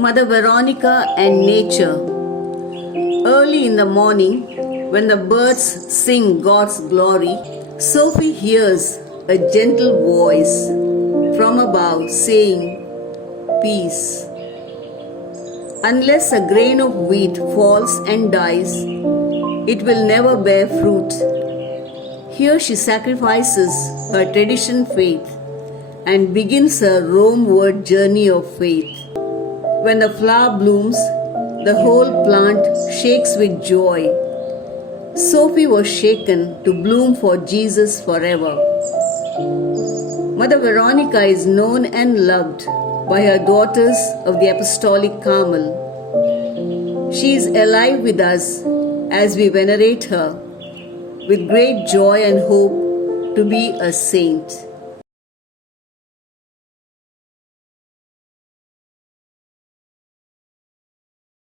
Mother Veronica and Nature. Early in the morning, when the birds sing God's glory, Sophie hears a gentle voice from above saying, "Peace." Unless a grain of wheat falls and dies, it will never bear fruit. Here she sacrifices her tradition faith and begins her Romeward journey of faith. When the flower blooms, the whole plant shakes with joy. Sophie was shaken to bloom for Jesus forever. Mother Veronica is known and loved by her daughters of the Apostolic Carmel. She is alive with us as we venerate her with great joy and hope to be a saint.